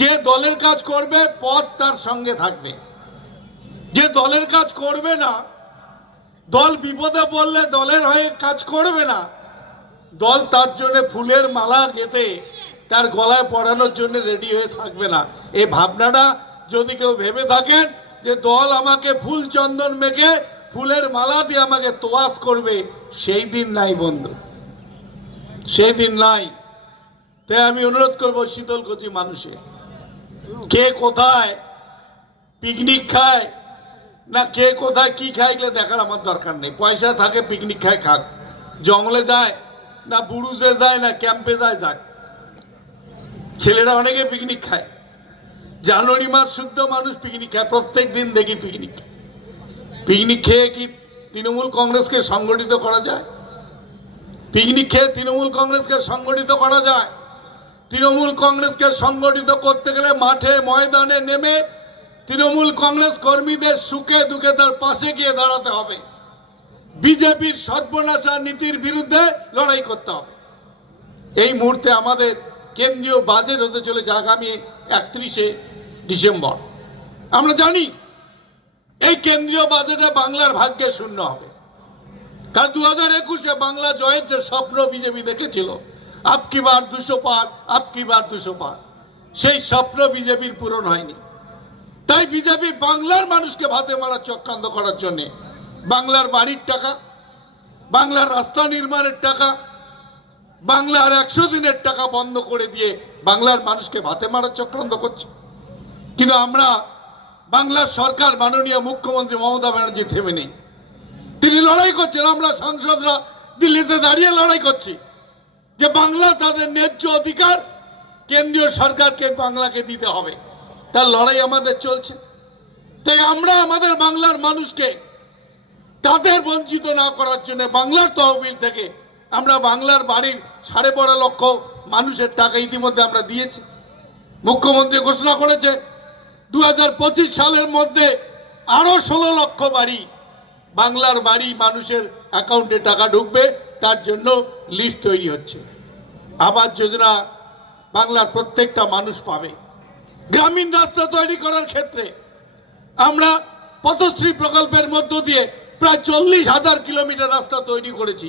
যে দলের কাজ করবে পথ তার সঙ্গে থাকবে। যে দলের কাজ করবে না, দল বিপদে পড়লে দলের হয়ে কাজ করবে না, দল তার জন্য ফুলের মালা গেঁথে তার গলায় পড়ানোর জন্য রেডি হয়ে থাকবে না। এই ভাবনাটা যদি কেউ ভেবে থাকেন যে দল আমাকে ফুল চন্দন মেখে, ফুলের মালা দিয়ে আমাকে তোয়াজ করবে, সেই দিন নাই বন্ধু। সেই দিন নাই। তাই আমি অনুরোধ করব শীতলকুচি মানুষে। কে কোথায় পিকনিক খায়? না, কে কোথায়, কি খায়, এগুলো দেখার আমার দরকার নেই। পয়সা থাকে পিকনিক খায়, খাক। জঙ্গলে যায়, না বুরুজে যায়, না ক্যাম্পে যায়, যাক। ছেলেরা অনেকে পিকনিক খায়। জানুয়ারি মাস শুদ্ধ মানুষ পিকনিক খায়, প্রত্যেক দিন দেখি পিকনিক পিকনিক খেয়ে কি তৃণমূল কংগ্রেসকে সংগঠিত করা যায়? পিকনিক খেয়ে তৃণমূল কংগ্রেসকে সংগঠিত করা যায়? তৃণমূল কংগ্রেসকে সংগঠিত করতে গেলে মাঠে ময়দানে নেমে তৃণমূল কংগ্রেস কর্মীদের সুখে দুঃখে তার পাশে গিয়ে দাঁড়াতে হবে। বিজেপির সর্বনাশা নীতির বিরুদ্ধে লড়াই করতে হবে। এই মুহূর্তে আমাদের কেন্দ্রীয় বাজেট হতে চলেছে আগামী একত্রিশে ডিসেম্বর। আমরা জানি, এই কেন্দ্রীয় বাজেটে বাংলার ভাগ্যে শূন্য হবে। কারণ দু হাজার একুশে বাংলা জয়ের যে স্বপ্ন বিজেপি দেখেছিল আপকি বার দুশো পার, আপকি বার দুশো পার। সেই স্বপ্ন বিজেপির পূরণ হয়নি। তাই বিজেপি বাংলার মানুষকে ভাতে মারার চক্রান্ত করার জন্য বাংলার বাড়ির টাকা, বাংলার রাস্তা নির্মাণের টাকা, বাংলার একশো দিনের টাকা বন্ধ করে দিয়ে বাংলার মানুষকে ভাতে মারার চক্রান্ত করছে। কিন্তু আমরা বাংলার সরকার মাননীয় মুখ্যমন্ত্রী মমতা ব্যানার্জি থেমে নেই। তিনি লড়াই করছেন, আমরা সাংসদরা দিল্লিতে দাঁড়িয়ে লড়াই করছি। যে বাংলা তাদের ন্যায্য অধিকার, কেন্দ্রীয় সরকারকে বাংলাকে দিতে হবে। তার লড়াই আমাদের চলছে। তাই আমরা আমাদের বাংলার মানুষকে তাদের বঞ্চিত না করার জন্য বাংলার তহবিল থেকে আমরা বাংলার বাড়ির সাড়ে বারো লক্ষ মানুষের টাকা ইতিমধ্যে আমরা দিয়েছি। মুখ্যমন্ত্রী ঘোষণা করেছে দু হাজার পঁচিশ সালের মধ্যে আরও ষোলো লক্ষ বাড়ি, বাংলার বাড়ি মানুষের অ্যাকাউন্টে টাকা ঢুকবে, তার জন্য লিস্ট তৈরি হচ্ছে। আবাস যোজনা বাংলার প্রত্যেকটা মানুষ পাবে। গ্রামীণ রাস্তা তৈরি করার ক্ষেত্রে আমরা পথশ্রী প্রকল্পের মধ্য দিয়ে প্রায় চল্লিশ হাজার কিলোমিটার রাস্তা তৈরি করেছি।